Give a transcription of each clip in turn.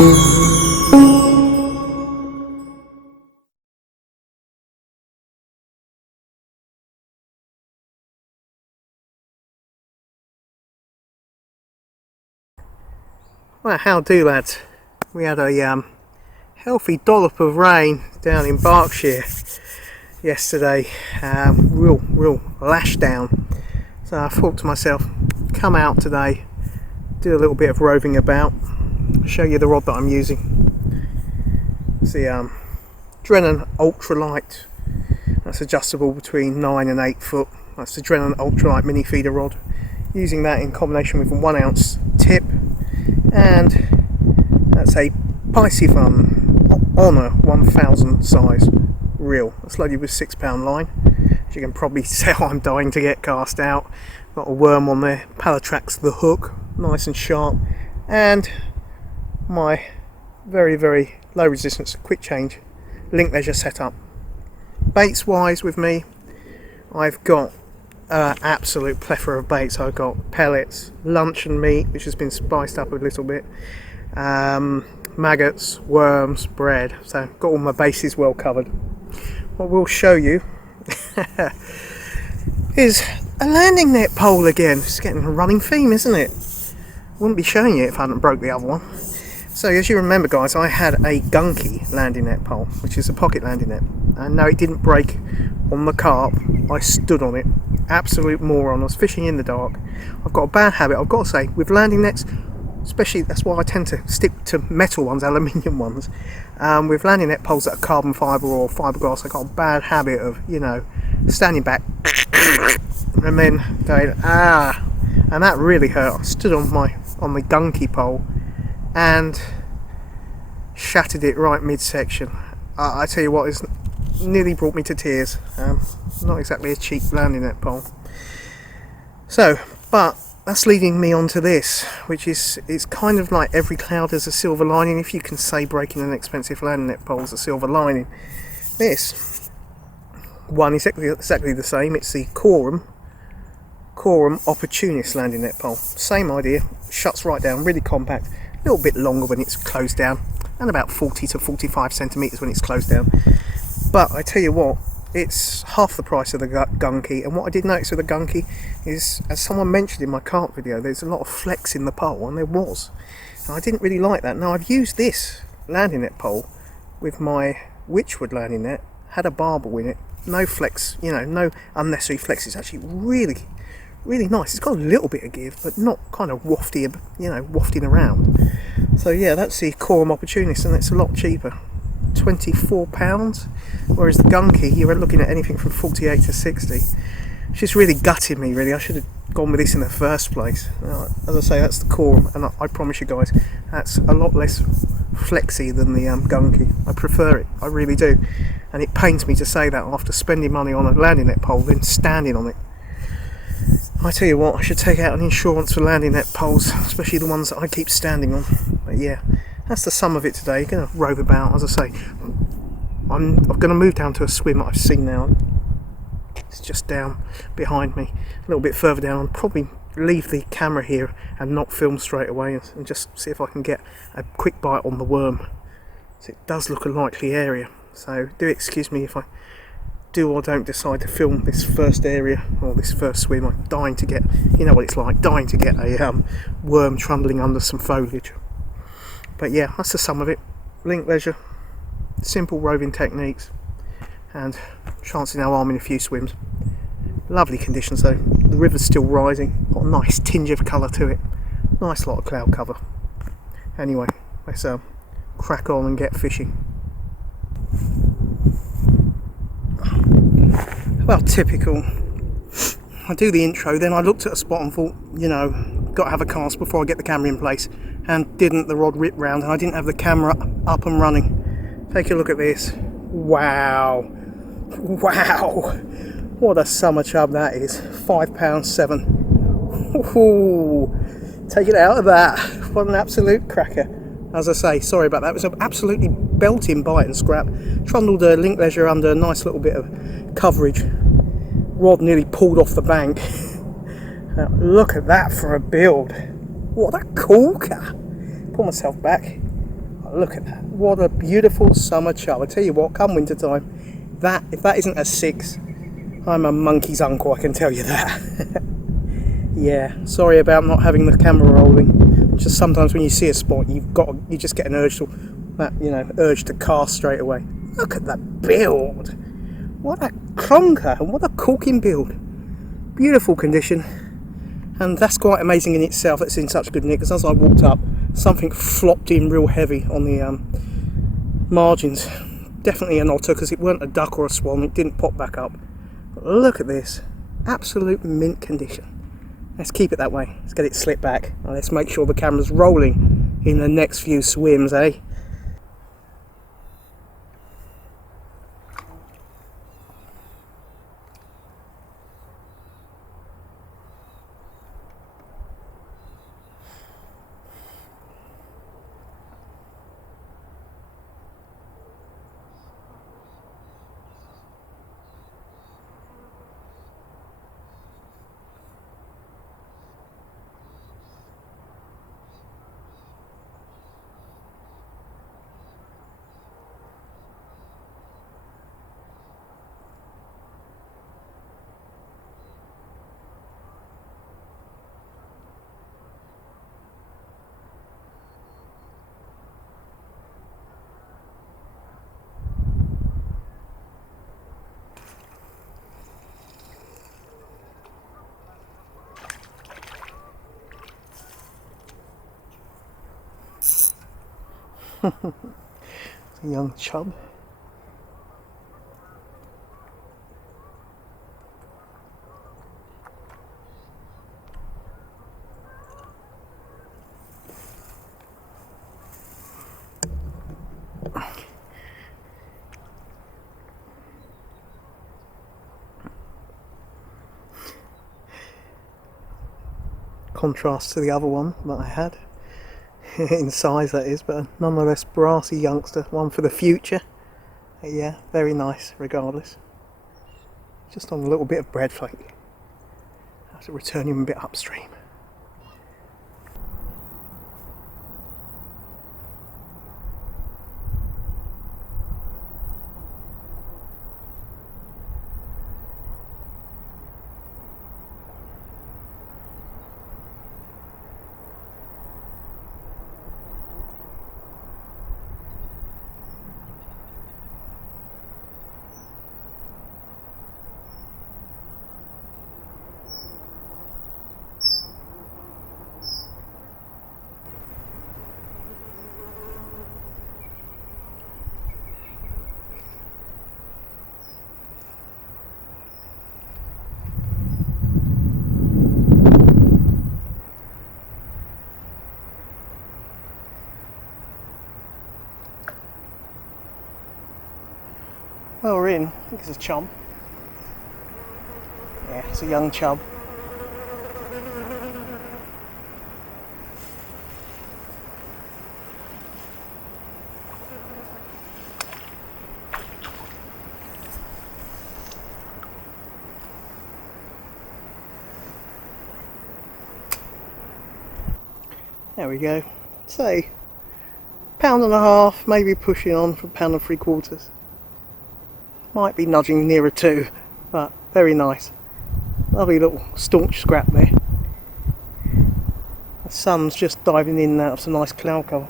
Well, how do, lads? We had a healthy dollop of rain down in Berkshire yesterday. Real lash down. So I thought to myself, come out today, do a little bit of roving about, show you the rod that I'm using. It's the Drennan Ultralight. That's adjustable between 9 and 8 foot. That's the Drennan Ultralight mini feeder rod. Using that in combination with a 1 ounce tip, and that's a Piscifun Honor 1000 size reel. That's loaded with £6 line. As you can probably tell, I'm dying to get cast out. Got a worm on there. Palatrax the hook, nice and sharp, and my very low resistance quick change link leisure setup. Baits wise with me, I've got absolute plethora of baits. I've got pellets, luncheon meat, which has been spiced up a little bit, maggots, worms, bread. So got all my bases well covered. What we'll show you is a landing net pole again. It's getting a running theme, isn't it? Wouldn't be showing you if I hadn't broke the other one. So as you remember, guys, I had a gunky landing net pole, which is a pocket landing net, and no, it didn't break on the carp. I stood on it. Absolute moron. I was fishing in the dark. I've got a bad habit, I've got to say, with landing nets, especially, that's why I tend to stick to metal ones, aluminium ones. With landing net poles that are carbon fibre or fiberglass, I've got a bad habit of, you know, standing back and then going, and that really hurt. I stood on the gunky pole and shattered it right midsection. I tell you what, it's nearly brought me to tears. Not exactly a cheap landing net pole. So, but that's leading me on to this, which is, it's kind of like every cloud has a silver lining, if you can say breaking an expensive landing net pole is a silver lining. This one is exactly the same. It's the Corum Opportunist landing net pole. Same idea, shuts right down, really compact, a little bit longer when it's closed down, and about 40 to 45 centimetres when it's closed down. But I tell you what, it's half the price of the gunky, and what I did notice with the gunky is, as someone mentioned in my carp video, there's a lot of flex in the pole, and there was. And I didn't really like that. Now, I've used this landing net pole with my Witchwood landing net, had a barbel in it, no flex, you know, no unnecessary flex. It's actually really nice. It's got a little bit of give, but not kind of wafty, you know, wafting around. So yeah, that's the Corum Opportunist, and it's a lot cheaper. £24, whereas the gunky you were looking at anything from 48 to 60. It's just really gutted me, really. I should have gone with this in the first place. As I say, that's the Corum, and I promise you guys, that's a lot less flexy than the gunky. I prefer it, I really do, and it pains me to say that after spending money on a landing net pole, then standing on it. I tell you what, I should take out an insurance for landing net poles, especially the ones that I keep standing on. But yeah, that's the sum of it today. Going to rove about, as I say. I'm going to move down to a swim that I've seen now. It's just down behind me, a little bit further down. I'll probably leave the camera here and not film straight away, and just see if I can get a quick bite on the worm. So it does look a likely area. So do excuse me if I do or don't decide to film this first area or this first swim. I'm dying to get, you know what it's like, dying to get a worm trundling under some foliage. But yeah, that's the sum of it. Link leisure, simple roving techniques, and chancing our arm in a few swims. Lovely conditions though. The river's still rising, got a nice tinge of colour to it. Nice lot of cloud cover. Anyway, let's crack on and get fishing. Well, typical. I do the intro, then I looked at a spot and thought, you know, got to have a cast before I get the camera in place, and didn't. The rod ripped round and I didn't have the camera up and running. Take a look at this. Wow, what a summer chub that is. £5.7. Ooh, take it out of that. What an absolute cracker. As I say, sorry about that. It was an absolutely belting bite and scrap. Trundled a link leisure under a nice little bit of coverage. Rod nearly pulled off the bank. Now, look at that for a build. What a corker. Pull myself back. Look at that. What a beautiful summer chub. I tell you what, come winter time, if that isn't a 6, I'm a monkey's uncle, I can tell you that. Yeah, sorry about not having the camera rolling. Just sometimes when you see a spot, you just get an urge to cast straight away. Look at that build. What a clonker and what a corking build. Beautiful condition. And that's quite amazing in itself. It's in such good nick, because as I walked up, something flopped in real heavy on the margins. Definitely an otter, because it weren't a duck or a swan. It didn't pop back up. But look at this. Absolute mint condition. Let's keep it that way. Let's get it slipped back. And let's make sure the camera's rolling in the next few swims, eh? It's a young chub. Contrast to the other one that I had. In size that is, but a nonetheless brassy youngster, one for the future. Yeah, very nice regardless. Just on a little bit of bread flake. I have to return him a bit upstream. Well, we're in. I think it's a chub. Yeah, it's a young chub. There we go. Say, £1.50, maybe pushing on for £1.75. Might be nudging nearer 2, but very nice. Lovely little staunch scrap there. The sun's just diving in and out of some nice cloud cover.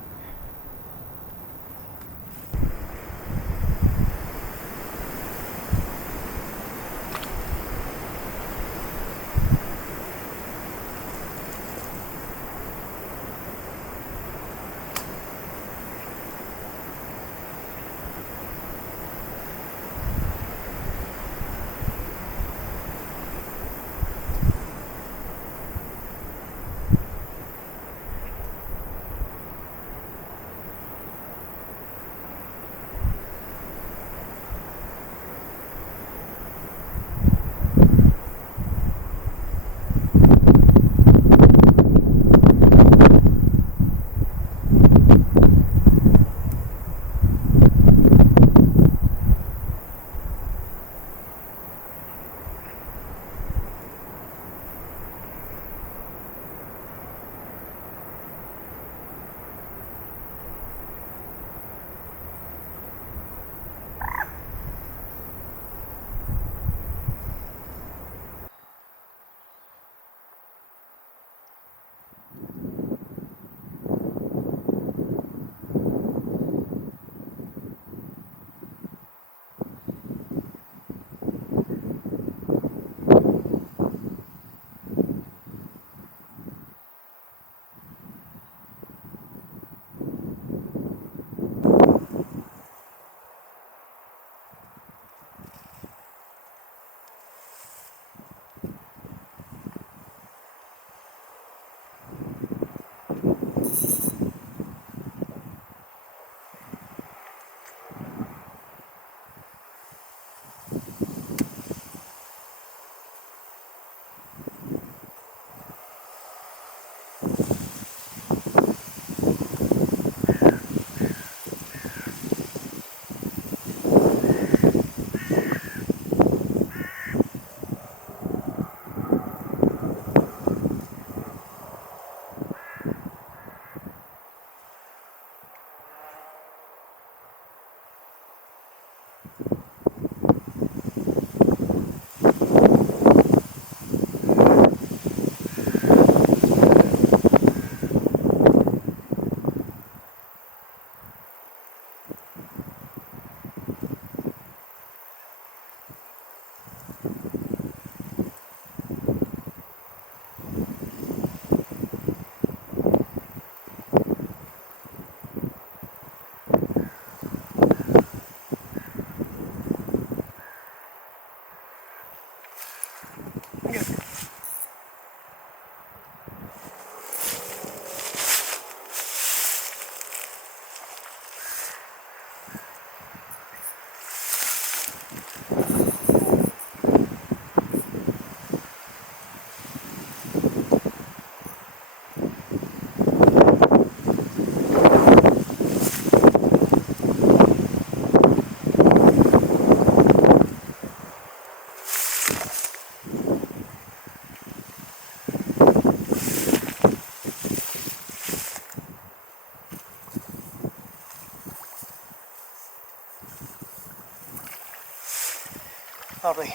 Lovely.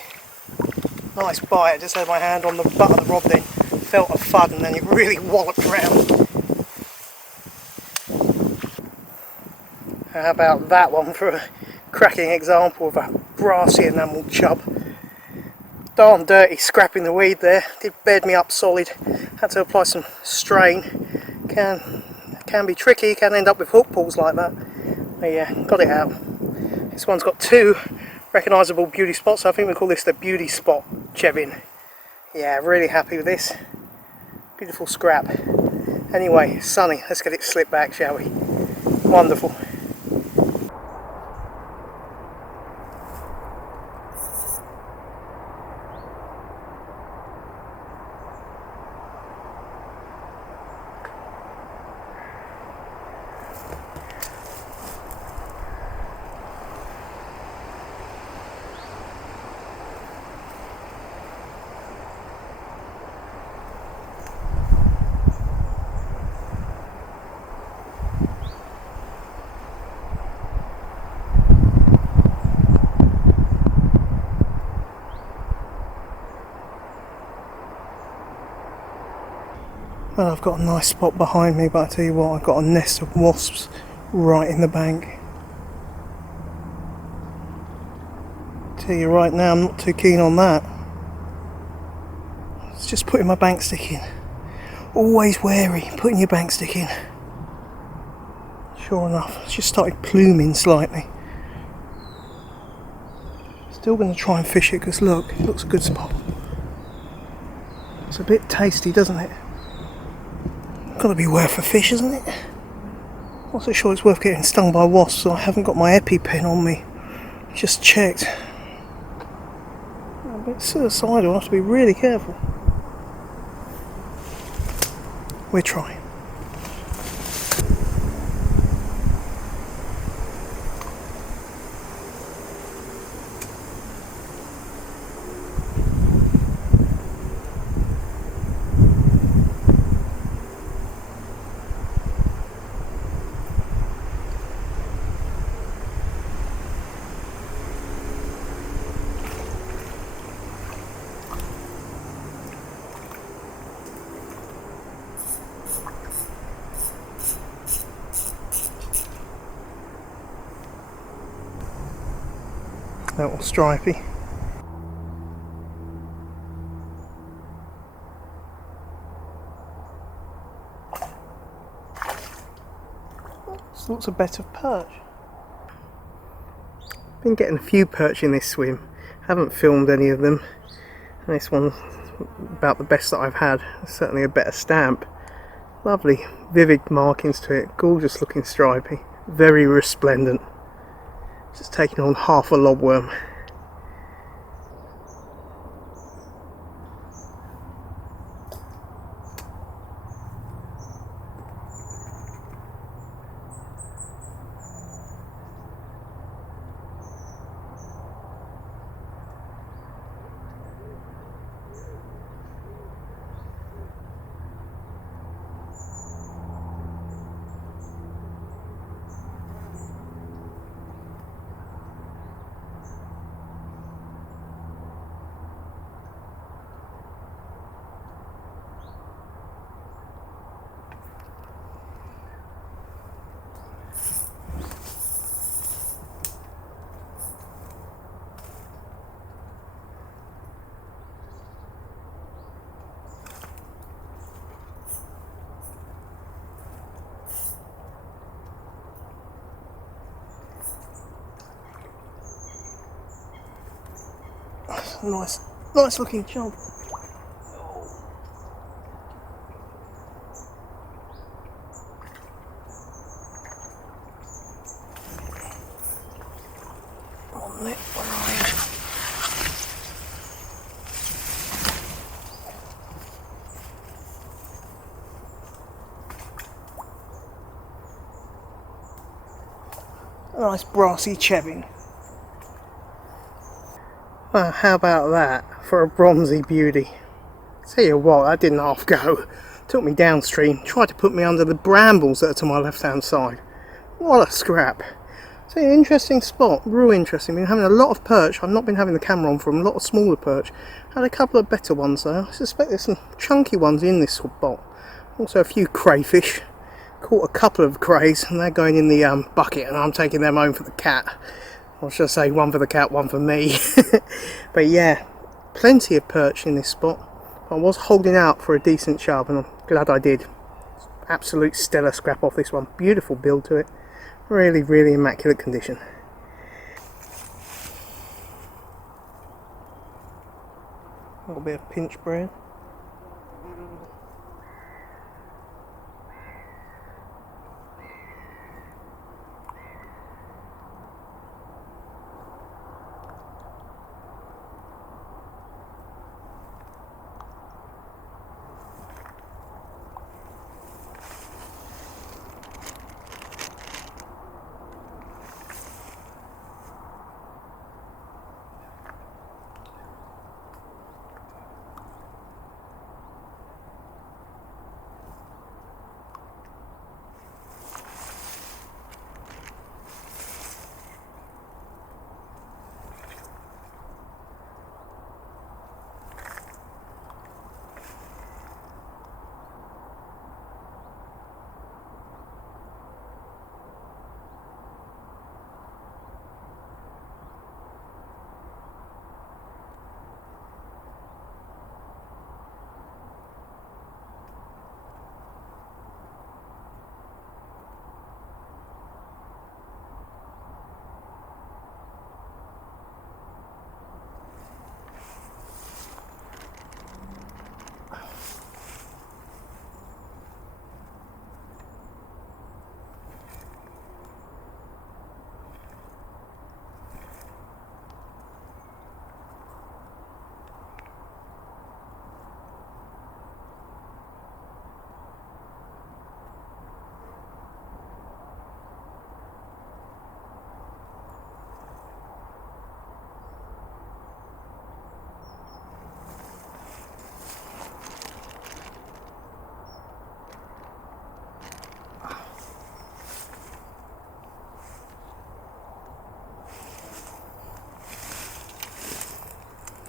Nice bite. I just had my hand on the butt of the rod then, felt a thud, and then it really walloped around. How about that one for a cracking example of a brassy enamel chub? Darn dirty scrapping the weed there, did bed me up solid, had to apply some strain. Can be tricky, can end up with hook pulls like that. But yeah, got it out. This one's got two recognisable beauty spots, I think we call this the beauty spot chebbin. Yeah, really happy with this. Beautiful scrap. Anyway, sunny, let's get it slipped back, shall we? Wonderful. Well, I've got a nice spot behind me, but I tell you what, I've got a nest of wasps right in the bank. Tell you right now, I'm not too keen on that. It's just putting my bank stick in. Always wary, putting your bank stick in. Sure enough, it's just started pluming slightly. Still going to try and fish it, because look, it looks a good spot. It's a bit tasty, doesn't it? Got to be worth a fish, isn't it? Not so sure it's worth getting stung by wasps, so I haven't got my EpiPen on me. Just checked. A bit suicidal, I have to be really careful. We're trying. Little stripey. This looks a bit of perch. Been getting a few perch in this swim. Haven't filmed any of them. And this one's about the best that I've had. Certainly a better stamp. Lovely, vivid markings to it. Gorgeous looking stripey. Very resplendent. Just taking on half a lobworm. Nice looking chub. On it, where are you? A nice brassy chebbin. Well, how about that for a bronzy beauty? Tell you what, that didn't half go. Took me downstream, tried to put me under the brambles that are to my left hand side. What a scrap. So interesting spot, real interesting. Been having a lot of perch. I've not been having the camera on for them, a lot of smaller perch. Had a couple of better ones though. I suspect there's some chunky ones in this spot. Also a few crayfish. Caught a couple of crays and they're going in the bucket, and I'm taking them home for the cat. Or should I say, one for the cat, one for me. But yeah, plenty of perch in this spot. I was holding out for a decent chub, and I'm glad I did. Absolute stellar scrap off this one. Beautiful build to it. Really, really immaculate condition. A little bit of pinch bread.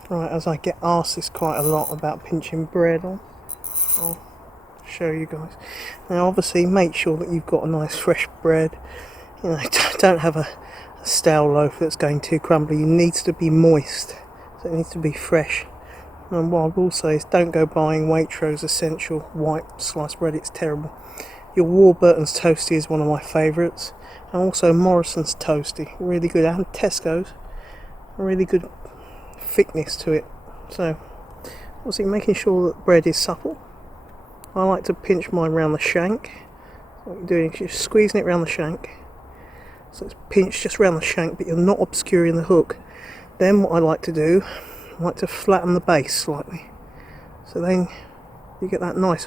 Right, as I get asked this quite a lot about pinching bread on, I'll show you guys. Now obviously make sure that you've got a nice fresh bread. You know, don't have a stale loaf that's going too crumbly. It needs to be moist, so it needs to be fresh. And what I will say is don't go buying Waitrose Essential white sliced bread, it's terrible. Your Warburton's Toasty is one of my favourites, and also Morrison's Toasty, really good, and Tesco's, really good thickness to it. So obviously making sure that bread is supple. I like to pinch mine around the shank. What you're doing is you're squeezing it around the shank, so it's pinched just around the shank, but you're not obscuring the hook. Then what I like to do, I like to flatten the base slightly, so then you get that nice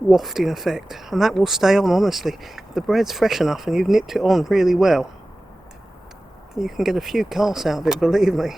wafting effect, and that will stay on. Honestly, if the bread's fresh enough and you've nipped it on really well, you can get a few casts out of it, believe me.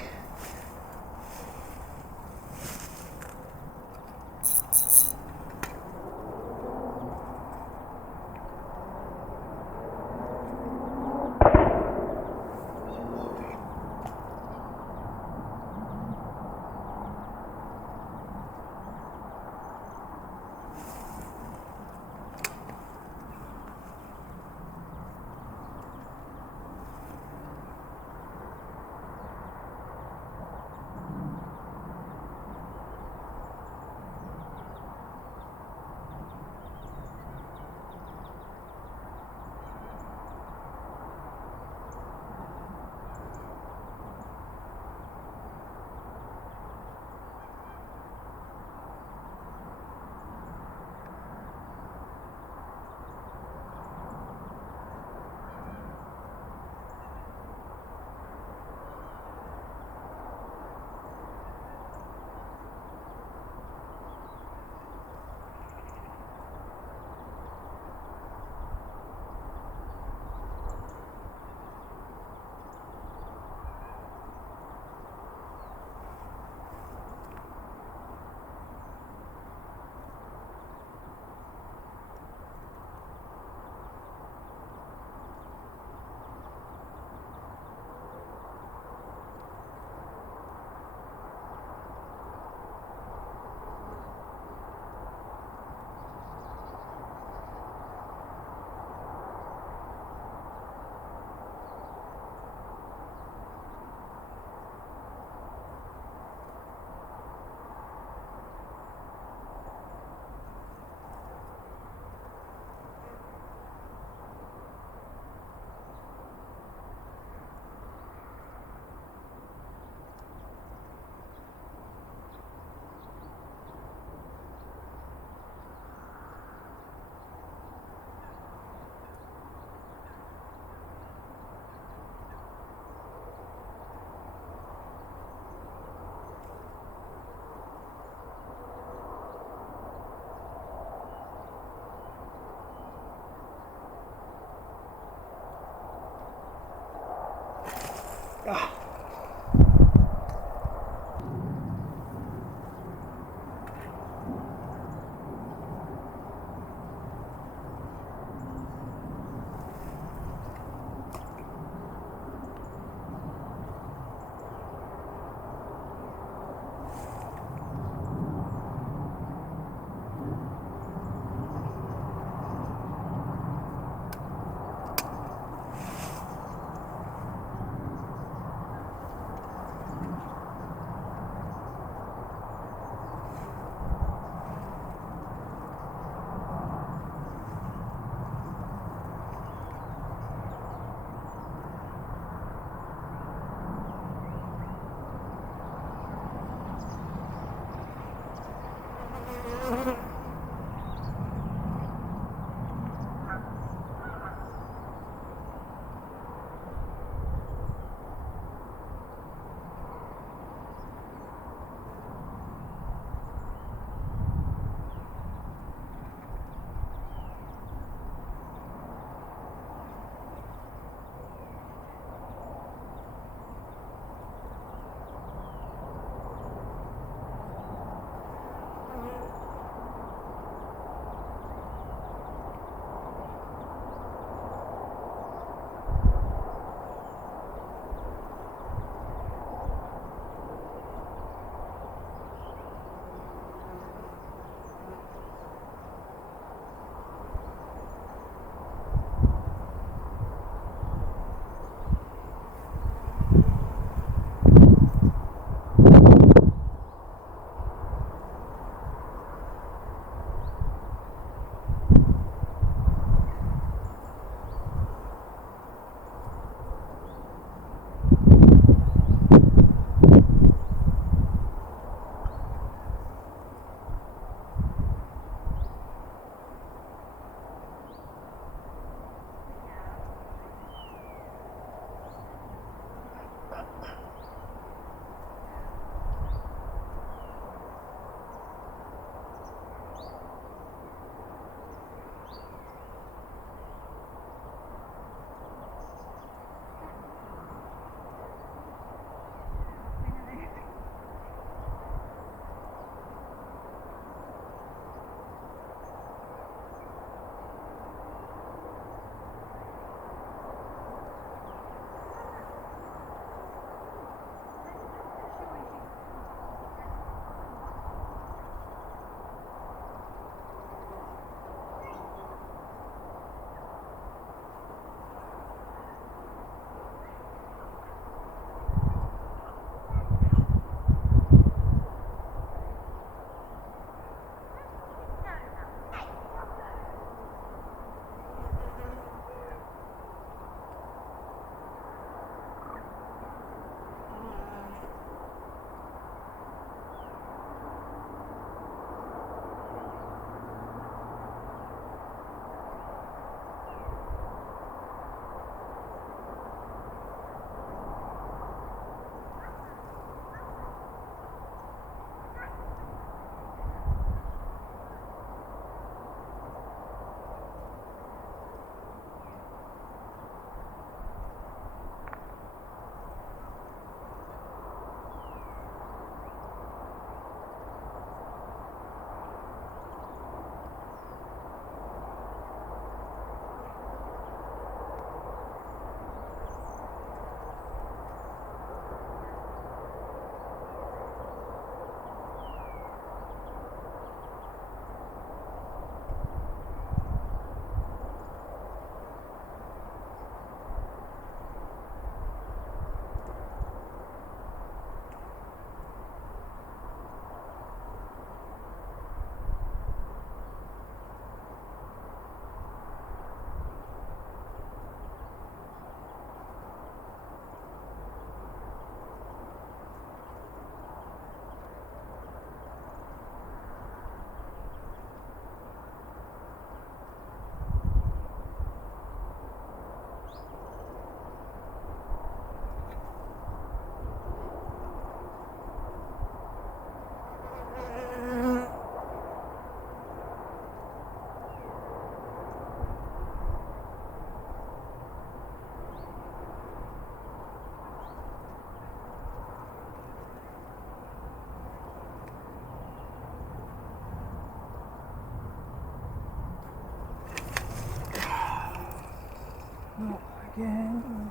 Not again.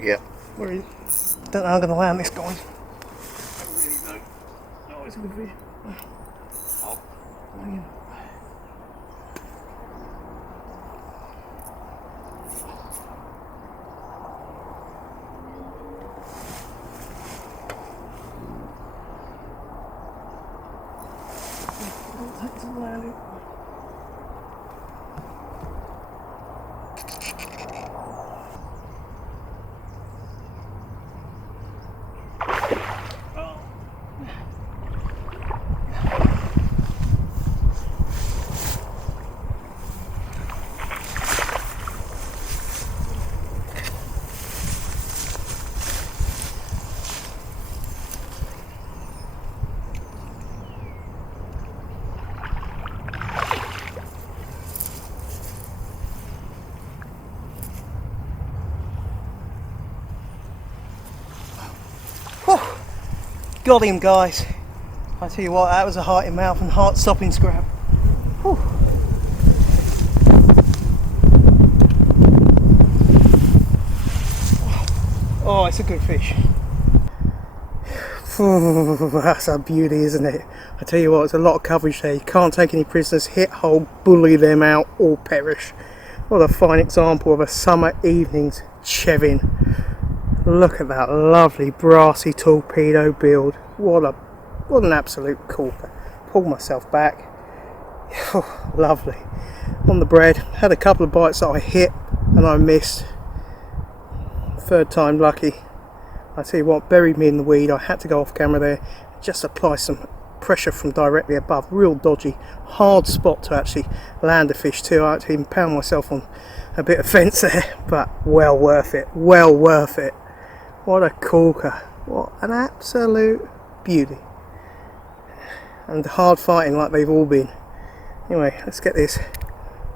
Yeah. Where is it? Don't know how I'm going to land this, guys. I really don't. Oh, it's a good fish. Oh. Take some landing. Oh, got him, guys. I tell you what, that was a heart in mouth and heart stopping scrap. Whew. Oh, it's a good fish. That's a beauty, isn't it? I tell you what, it's a lot of coverage there. You can't take any prisoners, hit, hold, bully them out, or perish. What a fine example of a summer evening's chevin. Look at that lovely brassy torpedo build. What an absolute corker. Pull myself back. Oh, lovely. On the bread, had a couple of bites that I hit and I missed. Third time lucky. I tell you what, buried me in the weed. I had to go off camera there, just apply some pressure from directly above. Real dodgy, hard spot to actually land a fish too. I had to impound myself on a bit of fence there, but well worth it, well worth it. What a corker, what an absolute beauty. And hard fighting like they've all been. Anyway, let's get this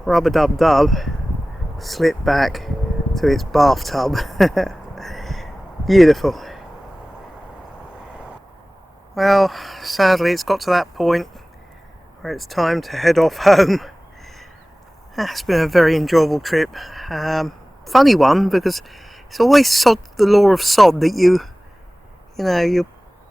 rub-a-dub-dub slip back to its bathtub. Beautiful. Well, sadly it's got to that point where it's time to head off home. It's been a very enjoyable trip. Funny one, because it's always the law of sod that you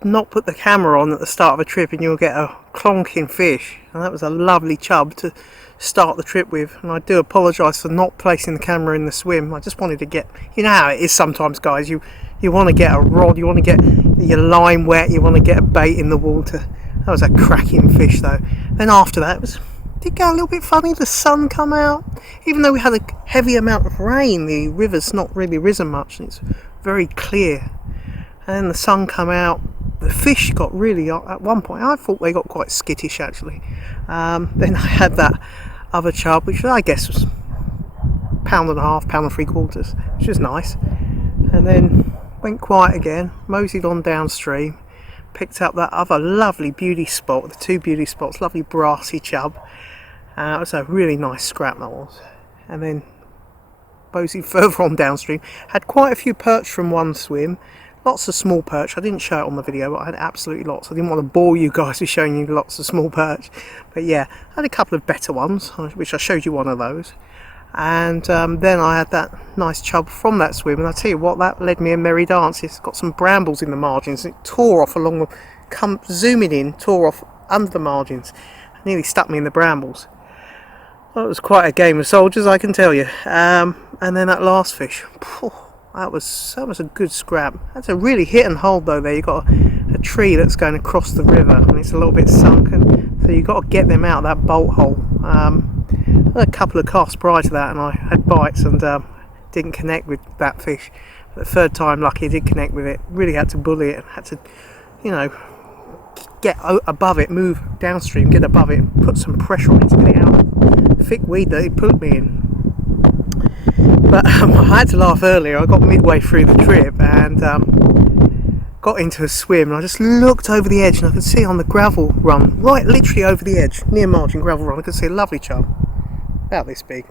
not put the camera on at the start of a trip and you'll get a clonking fish. And that was a lovely chub to start the trip with. And I do apologise for not placing the camera in the swim. I just wanted to get, you know how it is sometimes, guys. You want to get a rod, you want to get your line wet, you want to get a bait in the water. That was a cracking fish though. Then after that did get a little bit funny. The sun come out, even though we had a heavy amount of rain. The river's not really risen much and it's very clear, and then the sun come out. The fish got really, at one point I thought they got quite skittish actually. Then I had that other chub, which I guess was £1.5, £1.75, which was nice, and then went quiet again, moseyed on downstream, picked up that other lovely beauty spot, the two beauty spots, lovely brassy chub. It was a really nice scrap, that was. And then moseyed further on downstream, had quite a few perch from one swim, lots of small perch. I didn't show it on the video, but I had absolutely lots. I didn't want to bore you guys with showing you lots of small perch, but yeah, I had a couple of better ones, which I showed you one of those. And then I had that nice chub from that swim, and I tell you what, that led me a merry dance. It's got some brambles in the margins, it tore off along the, zooming in, tore off under the margins, nearly stuck me in the brambles. Well, it was quite a game of soldiers, I can tell you. And then that last fish, that was a good scrap. That's a really hit and hold though there. You've got a tree that's going across the river and it's a little bit sunken, so you've got to get them out of that bolt hole. I had a couple of casts prior to that and I had bites and didn't connect with that fish. But the third time lucky I did connect with it. Really had to bully it, had to, get above it, move downstream, get above it, put some pressure on it to get it out of the thick weed that it put me in. But I had to laugh earlier. I got midway through the trip and got into a swim, and I just looked over the edge and I could see on the gravel run, right literally over the edge, near margin gravel run, I could see a lovely chub, about this big,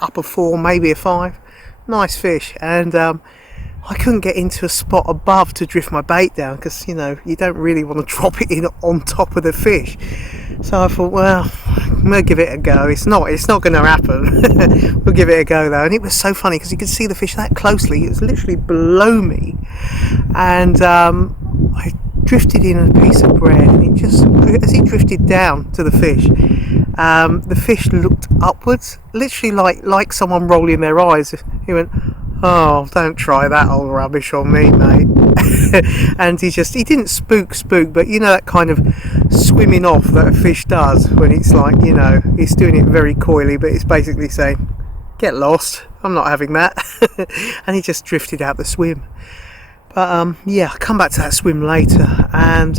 upper 4, maybe a 5, nice fish, and I couldn't get into a spot above to drift my bait down, because you know you don't really want to drop it in on top of the fish. So I thought, well, I'm gonna give it a go. It's not going to happen. We'll give it a go though. And it was so funny because you could see the fish that closely. It was literally below me, and I drifted in a piece of bread, and it just, as he drifted down to the fish looked upwards, literally like someone rolling their eyes. He went, "Oh, don't try that old rubbish on me, mate." And he didn't spook, but you know that kind of swimming off that a fish does when it's like, you know, it's doing it very coyly, but it's basically saying, "Get lost, I'm not having that." And he just drifted out the swim. But yeah, I'll come back to that swim later and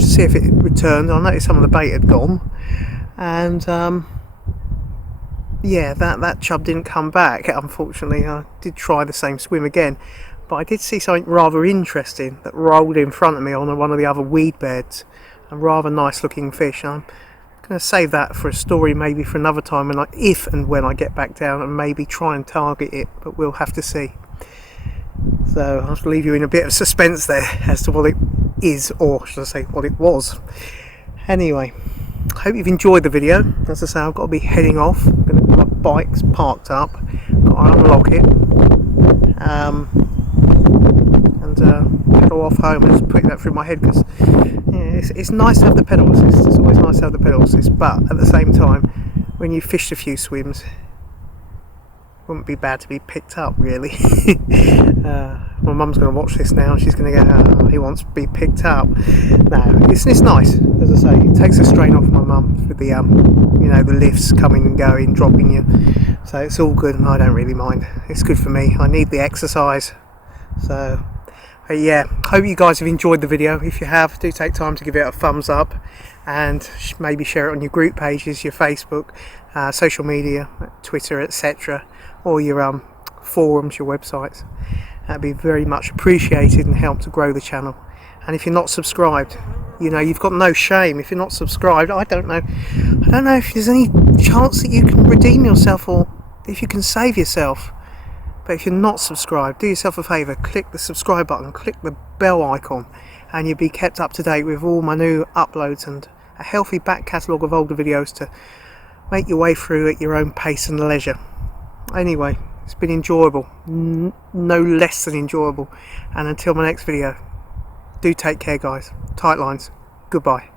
see if it returned. I noticed some of the bait had gone, and yeah, that chub didn't come back, unfortunately. I did try the same swim again, but I did see something rather interesting that rolled in front of me on one of the other weed beds. A rather nice looking fish. I'm going to save that for a story, maybe for another time, if and when I get back down, and maybe try and target it, but we'll have to see. So I'll have to leave you in a bit of suspense there as to what it is, or should I say what it was. Anyway, I hope you've enjoyed the video. As I say, I've got to be heading off. My bike's parked up, got to unlock it, and pedal off home. I just put that through my head because yeah, it's nice to have the pedal assist. It's always nice to have the pedal assist, but at the same time, when you've fished a few swims, wouldn't be bad to be picked up, really. My mum's going to watch this now and she's going to go, "Oh, he wants to be picked up." No, it's nice. As I say, it takes the strain off my mum with the you know, the lifts coming and going, dropping you. So it's all good, and I don't really mind. It's good for me. I need the exercise. So yeah, hope you guys have enjoyed the video. If you have, do take time to give it a thumbs up, and maybe share it on your group pages, your Facebook, social media, Twitter, etc., or your forums, your websites. That'd be very much appreciated and help to grow the channel. And if you're not subscribed, you know, you've got no shame. If you're not subscribed, I don't know if there's any chance that you can redeem yourself, or if you can save yourself. But if you're not subscribed, do yourself a favour, click the subscribe button, click the bell icon, and you'll be kept up to date with all my new uploads and a healthy back catalogue of older videos to make your way through at your own pace and leisure. Anyway, it's been enjoyable, no less than enjoyable, and until my next video, do take care guys. Tight lines, goodbye.